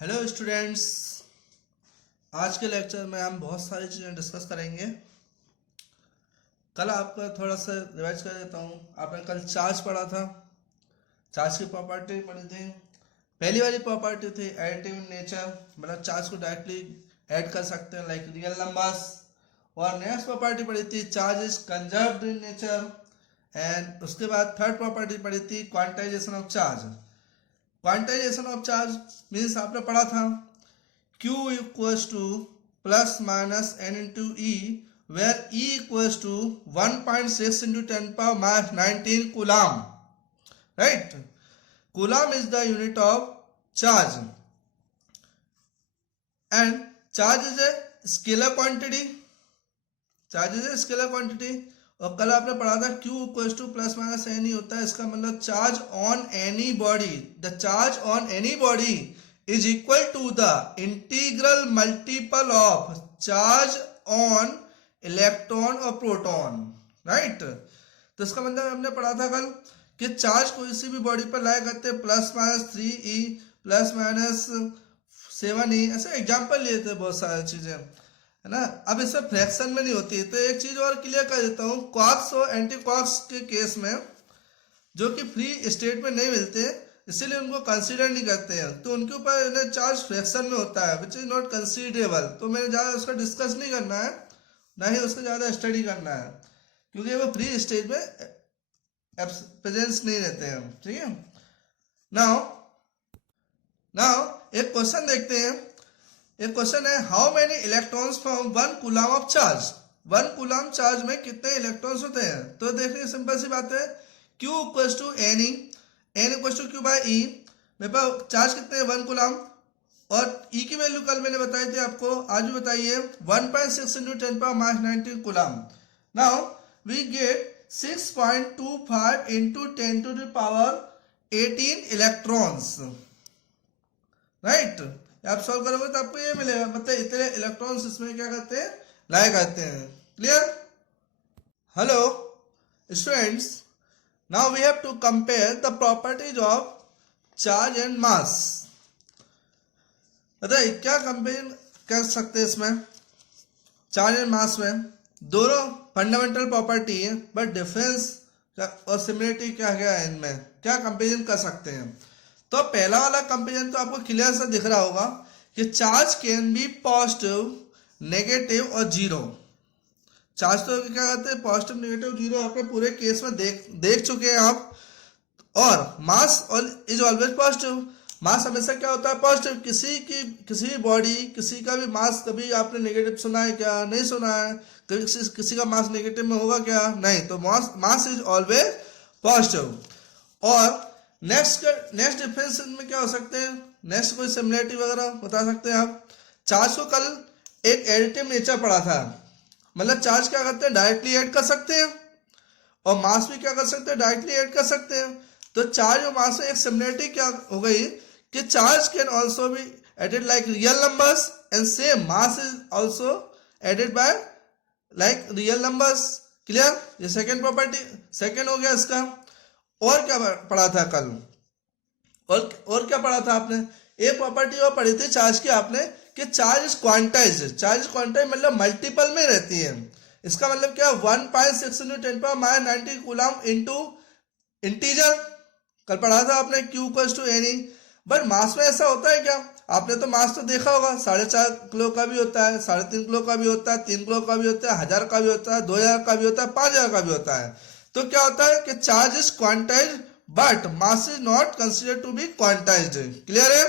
Hello students. आज के lecture में हम बहुत सारी चीज़ें डिस्कस करेंगे। कल आपका थोड़ा सा रिवाइज कर देता हूँ। आपने कल चार्ज पढ़ा था, चार्ज की प्रॉपर्टी पढ़ी थी। पहली वाली प्रॉपर्टी थी एडिटिव इन नेचर, मतलब चार्ज को डायरेक्टली ऐड कर सकते हैं लाइक रियल नंबर्स। और नेक्स्ट प्रॉपर्टी पढ़ी थी charge is conserved in nature. And उसके बाद थर्ड प्रॉपर्टी पढ़ी थी quantization of charge. Quantization of charge means आपने पढ़ा था Q equals to plus minus n into E, where E equals to 1.6 into 10 power minus 19 coulomb. Right? Coulomb is the unit of charge, and charge is a scalar quantity. Charge is a scalar quantity. और कल आपने पढ़ा था Q equals to plus minus n ही होता है। इसका मतलब charge on any body, the charge on any body is equal to the integral multiple of charge on electron और प्रोटॉन। राइट? तो इसका मतलब हमने पढ़ा था कल कि चार्ज कोई सी भी बॉडी पर लाया करते plus minus 3e plus minus 7e, ऐसे एग्जाम्पल लिए थे बहुत सारी चीजें, है ना। अब इसमें फ्रैक्शन में नहीं होती। तो एक चीज और क्लियर कर देता हूँ, क्वार्क्स और एंटी क्वार्क्स के केस में जो कि फ्री स्टेट में नहीं मिलते, इसीलिए उनको कंसीडर नहीं करते हैं, तो उनके ऊपर चार्ज फ्रैक्शन में होता है, विच इज नॉट कंसीडरेबल। तो मैंने ज़्यादा उसका डिस्कस नहीं करना है, ना ही उसका ज़्यादा स्टडी करना है, क्योंकि वो फ्री स्टेट में प्रेजेंस नहीं रहते हैं। ठीक है। नाउ एक क्वेश्चन देखते हैं। एक क्वेश्चन है, how many electrons from 1 coulomb of charge. 1 coulomb charge में कितने इलेक्ट्रॉन्स होते हैं। तो देखिए सिंपल सी बात है, Q equals to N e, n equals to q by e. मेरे पास चार्ज कितने हैं 1 कूलम, और E की वैल्यू कल मैंने बताई थी आपको, आज भी बताइए 1.6 into 10 power minus 19 coulomb. Now we get 6.25 into 10 to the power 18 electrons. Right? आप सॉल्व करोगे तो आपको ये मिलेगा, मतलब इतने इलेक्ट्रॉन्स इसमें क्या करते हैं, लाया करते हैं। Clear? Hello students, now we have to compare the properties of charge and mass. बताइए क्या कंपेयर कर सकते हैं इसमें, चार्ज एंड मास में। दोनों फंडामेंटल प्रॉपर्टी है, बट डिफरेंस और सिमिलरिटी क्या है इनमें, क्या कंपेरिजन कर सकते हैं। तो पहला वाला कंपेरिजन तो आपको क्लियर सा दिख रहा होगा कि charge can be positive, negative और जीरो। चार्ज तो क्या कहते हैं, पॉजिटिव, नेगेटिव, जीरो, आपने पूरे केस में देख चुके हैं आप। और मास इज ऑलवेज पॉजिटिव। मास हमेशा क्या होता है, पॉजिटिव। किसी भी बॉडी, किसी का भी मास, कभी आपने नेगेटिव सुना है क्या, नहीं सुना है। किसी का मास नेगेटिव में होगा क्या, नहीं। तो मास इज ऑलवेज पॉजिटिव। और नेक्स्ट डिफरेंस में क्या हो सकते हैं, नेक्स्ट कोई सिमिलरिटी वगैरह बता सकते हैं आप। चार्ज को कल एक एडिटिव नेचर पढ़ा था, मतलब चार्ज क्या करते हैं, डायरेक्टली ऐड कर सकते हैं, और मास भी क्या कर सकते हैं, डायरेक्टली ऐड कर सकते हैं। तो चार्ज और मास में एक सिमिलरिटी क्या हो गई कि charge can also be added like real numbers, and same mass is also added by like real numbers. Clear? ये सेकेंड प्रॉपर्टी, सेकेंड हो गया इसका। और क्या पढ़ा था कल, और क्या पढ़ा था आपने, एक प्रॉपर्टी और पढ़ी थी चार्ज की आपने कि charge is quantized. Charge quantize मतलब मल्टीपल में रहती है। इसका मतलब क्या, 1.6 into 10 power minus 19 coulomb into integer. कल पढ़ा था आपने Q equals to N E. But mass में ऐसा होता है क्या, आपने तो मास तो देखा होगा, 4.5 किलो का भी होता है, 3.5 किलो का भी होता है, 3 किलो का भी होता है, 1000 का भी होता है, 2000 का भी होता है, 5000 का भी होता है। तो क्या होता है कि charge is quantized but mass is not considered to be quantized. Clear है?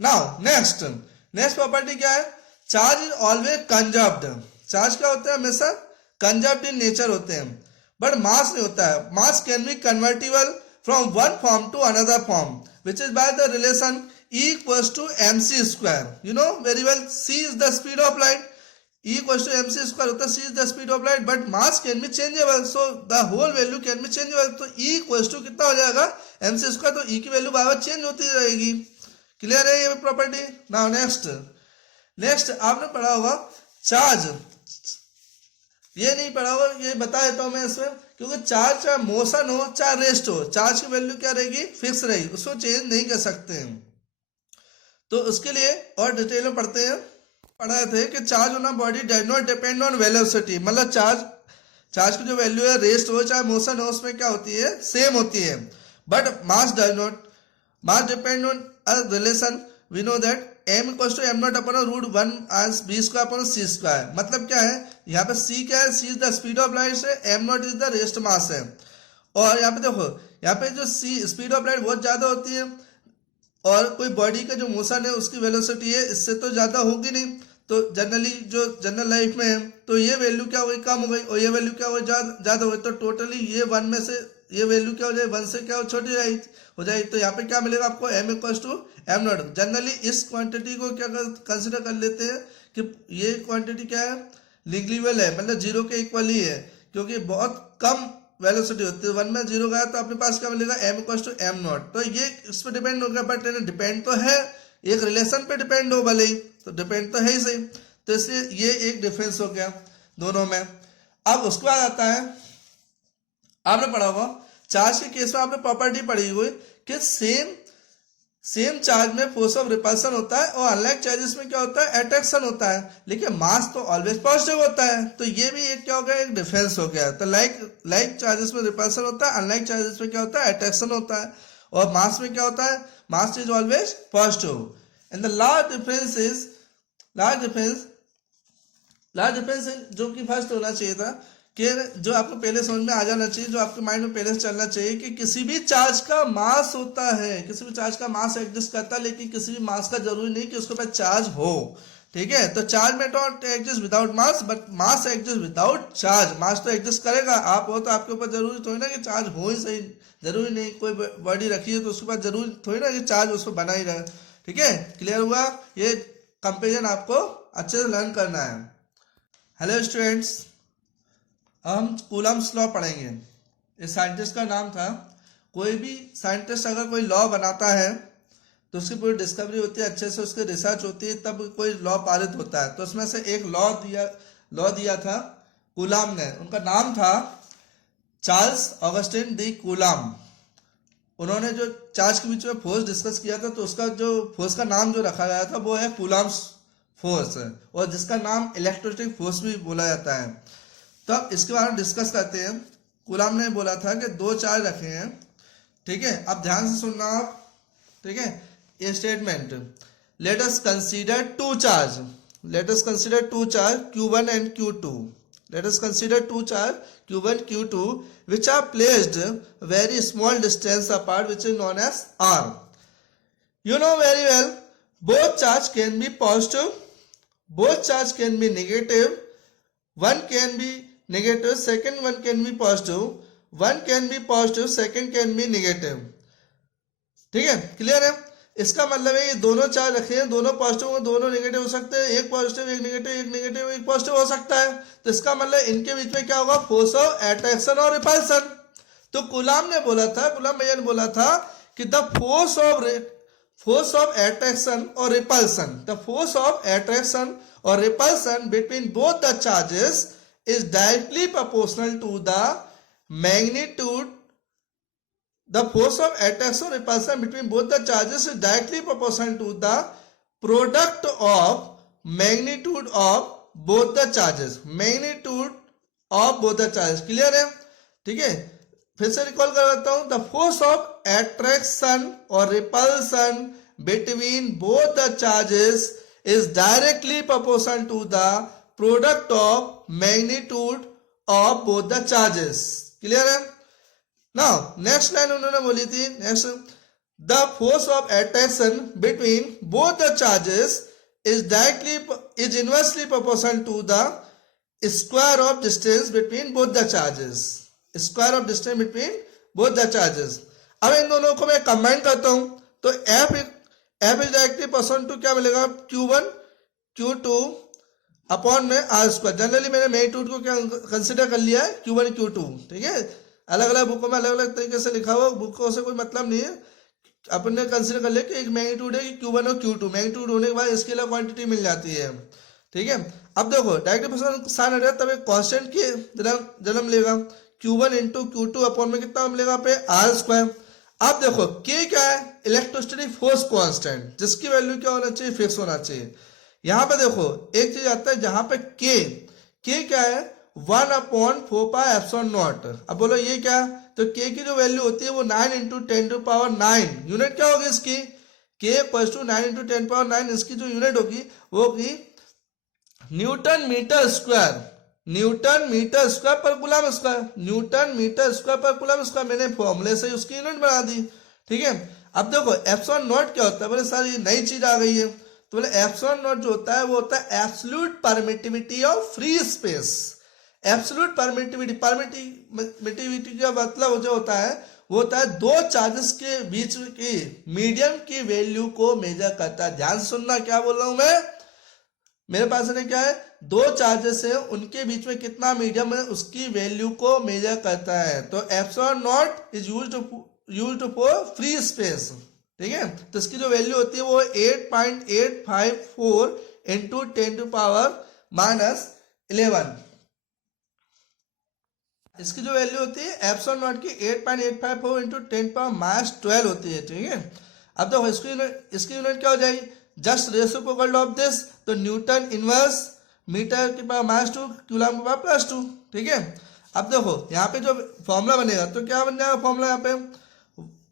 नाउ नेक्स्ट प्रॉपर्टी क्या है, charge is always conserved. Charge क्या होता है, हमेशा कंजर्व्ड इन नेचर होते हैं, बट मास नहीं होता है। Mass can be convertible from one form to another form, which is by the relation E equals to mc square. You know very well, c is the speed of light. E equals to mc square होता है, c is the speed of light, but mass can be changeable, so the whole value can be changeable. तो E equals to कितना हो जाएगा, mc square। तो E की value बार बार change होती रहेगी। क्लियर है ये प्रॉपर्टी? नाउ नेक्स्ट आपने पढ़ा होगा चार्ज, ये नहीं पढ़ा होगा, ये बता देता हूं मैं इसमें, क्योंकि चार्ज चाहे मोशन हो चाहे रेस्ट हो, चार्ज की वैल्यू क्या रहेगी, फिक्स रहेगी, उसको चेंज नहीं कर सकते हैं। तो उसके लिए और डिटेल में पढ़ते हैं, पढ़ाए थे कि charge on a body does not depend on velocity, मतलब चार्ज की जो वैल्यू है रेस्ट हो चाहे मोशन हो उसमें क्या होती है, सेम होती है। But mass does not, mass depend on a relation, we know that m equals to m not upon root 1 b square upon c square. मतलब क्या है यहाँ पे c क्या है, c is the speed of light है, m not is the rest mass है। और यहाँ पे देखो, यहाँ पे जो c स्पीड ऑफ लाइट बहुत ज्यादा होती है और कोई बॉडी का जो मोशन है उसकी वेलोसिटी है इससे तो ज्यादा होगी नहीं, तो जनरली जो जनरल लाइफ में है तो ये वैल्यू क्या हो गई, कम हो गई, और ये वैल्यू क्या हो गई, ज्यादा हो गई। तो टोटली ये 1 में से ये वैल्यू क्या हो जाए, 1 से क्या हो, छोटी हो जाए। तो यहाँ पे क्या मिलेगा आपको, m equals to m not. Generally इस क्वांटिटी को क्या कंसिडर कर लेते हैं कि ये क्वांटिटी क्या है, निग्लिजिबल है, मतलब जीरो के इक्वल ही है, क्योंकि बहुत कम वेलोसिटी होती है। 1 में जीरो गया तो अपने पास क्या मिलेगा, m equals to m not. तो ये इस पर डिपेंड हो गया, बट डिपेंड तो है, एक रिलेशन पे डिपेंड हो भले ही, तो डिपेंड तो है ही सही। तो इसलिए ये एक डिफरेंस हो गया दोनों में। अब उसके बाद आता है, आपने पढ़ा होगा चार्ज के केस में, आपने प्रॉपर्टी पढ़ी हुई कि सेम चार्ज में फोर्स ऑफ रिपल्सन होता है और अनलाइक चार्जेस में क्या होता है, अट्रैक्शन होता है, लेकिन मास तो ऑलवेज पॉजिटिव होता है। तो ये भी एक क्या हो गया, एक डिफरेंस हो गया। तो लाइक चार्जेस में रिपल्सन होता है, अनलाइक चार्जेस में क्या होता है, अट्रैक्शन होता है, और मास में क्या होता है, mass is always positive. And the large difference जो कि फर्स्ट होना चाहिए था, कि जो आपको पहले समझ में आ जाना चाहिए, जो आपके माइंड में पहले से चलना चाहिए, कि किसी भी चार्ज का मास होता है, किसी भी चार्ज का मास एग्जिस्ट करता है, लेकिन किसी भी मास का जरूरी नहीं कि उसके पास चार्ज हो। ठीक है, तो चार्ज में not exist without mass, but mass exist without charge. Mass तो एग्जिस्ट करेगा, आप हो तो आपके ऊपर जरूरी थोड़ी ना कि चार्ज हो ही सही, जरूरी नहीं। कोई बॉडी रखी है तो उसके पास जरूरी थोड़ी ना कि चार्ज उस पर बना ही रहे। ठीक है, क्लियर हुआ? ये कंपेरिजन आपको अच्छे से लर्न करना है। हेलो स्टूडेंट्स, हम कूलम्स लॉ पढ़ेंगे। इस साइंटिस्ट का नाम था, कोई भी साइंटिस्ट अगर कोई लॉ बनाता है तो उसकी पूरी डिस्कवरी होती है, अच्छे से उसकी रिसर्च होती है, तब कोई लॉ पारित होता है। तो उसमें से एक लॉ दिया था कूलाम ने। उनका नाम था चार्ल्स ऑगस्टिन डी कूलाम। उन्होंने जो चार्ज के बीच में फोर्स डिस्कस किया था, तो उसका जो फोर्स का नाम जो रखा गया था वो है कूलाम्स फोर्स, और जिसका नाम इलेक्ट्रोस्टैटिक फोर्स भी बोला जाता है। तो अब इसके बारे में डिस्कस करते हैं। कूलाम ने बोला था कि 2 चार्ज रखे हैं। ठीक है, अब ध्यान से सुनना आप। ठीक है, ये statement, let us consider 2 charge, let us consider 2 charge Q1 and Q2, let us consider 2 charge Q1 Q2 which are placed very small distance apart, which is known as R. You know very well, both charge can be positive, both charge can be negative, one can be negative, second one can be positive, one can be positive, second can be negative. ठीक है, clear है? इसका मतलब है ये दोनों charge रखे हैं, दोनों पॉजिटिव दोनों नेगेटिव हो सकते हैं, एक पॉजिटिव एक नेगेटिव, एक नेगेटिव एक पॉजिटिव हो सकता है। तो इसका मतलब इनके बीच में क्या होगा, फोर्स ऑफ अट्रैक्शन और रिपल्सन। तो कूलाम ने बोला था, कूलाम भैया ने बोला था कि द फोर्स ऑफ अट्रैक्शन और repulsion, the force of attraction और repulsion between both the charges is directly proportional to the magnitude. The force of attraction or repulsion between both the charges is directly proportional to the product of magnitude of both the charges. Magnitude of both the charges. Clear है? ठीक है, फिर से recall करवाता हूं. The force of attraction or repulsion between both the charges is directly proportional to the product of magnitude of both the charges. Clear है? Now, next line उन्होंने बोली थी, next, the force of attraction between both the charges is inversely proportional to the square of distance between both the charges. Square of distance between both the charges. अब इन दोनों को मैं combine करता हूं तो F is directly proportional to क्या मिलेगा, Q1 Q2 upon में R स्क्वायर. जनरली मैंने मैग्नीट्यूड को क्या कंसिडर कर लिया है, Q1 Q2. ठीक है, अलग अलग बुकों में अलग अलग तरीके से लिखा हुआ, बुकों से कोई मतलब नहीं है, अपन ने कंसिडर कर लिया कि एक मैग्नीट्यूड है कि Q1 और Q2. मैग्नीट्यूड होने के बाद स्केलर क्वांटिटी मिल जाती है. ठीक है, अब देखो डायरेक्ट प्रोपोर्शनल साइन हटेगा तब एक कांस्टेंट की जन्म लेगा. Q1 इंटू Q2 अपॉन में कितना मिलेगा पे R स्क्वायर. अब देखो के क्या है, इलेक्ट्रोस्टैटिक फोर्स कांस्टेंट, जिसकी वैल्यू क्या होना चाहिए, फिक्स होना चाहिए। यहां पे देखो एक चीज आता है जहां पे के क्या है 1/4πε0। अब बोलो ये क्या, तो के की जो वैल्यू होती है वो 9 × 10⁹ यूनिट क्या होगी इसकी, के इक्वल्स टू 9 × 10⁹, इसकी जो यूनिट होगी वो होगी newton metre square, newton metre square per coulomb square, newton metre square per coulomb square. मैंने फॉर्मूले से उसकी यूनिट बना दी, ठीक है। अब देखो एप्सिलॉन नॉट क्या होता है, बोले सर ये नई चीज आ गई है, तो बोले एप्सिलॉन नॉट जो होता है वो होता है absolute permittivity of free space. Absolute permittivity का मतलब जो होता है वो होता है दो चार्जेस के बीच की मीडियम की वैल्यू को मेजर करता है। ध्यान सुनना क्या बोल रहा हूं मैं, मेरे पास ने क्या है, दो चार्जेस है उनके बीच में कितना मीडियम है उसकी वैल्यू को मेजर करता है। तो epsilon not is used for free space, ठीक है। तो इसकी जो वैल्यू होती है वो 8.854 × 10⁻11। इसकी जो वैल्यू होती है एप्सिलॉन नॉट की 8.854 × 10⁻12 होती है, ठीक है। अब देखो इसकी यूनिट क्या हो जाएगी, जस्ट रेसिप्रोकल ऑफ दिस, तो न्यूटन इनवर्स मीटर की पावर -2 कूलम की पावर +2, ठीक है। अब देखो यहाँ पे जो फॉर्मूला बनेगा तो क्या बन जाएगा फॉर्मूला, यहाँ पे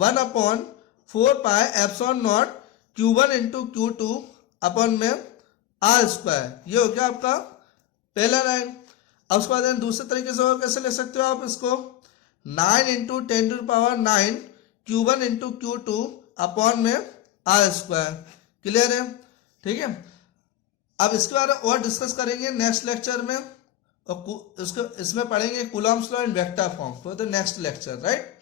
1/4πε0 Q1 × Q2 अपन में r², ये हो गया आपका पहला लाइन। अब उसके बाद दूसरे तरीके से और कैसे ले सकते हो आप इसको, 9 × 10⁹ Q1 × Q2 अपन में r²। क्लियर है, ठीक है। अब इसके बारे में और डिस्कस करेंगे नेक्स्ट लेक्चर में, और इसमें पढ़ेंगे Coulomb's law in vector form for the next lecture, right.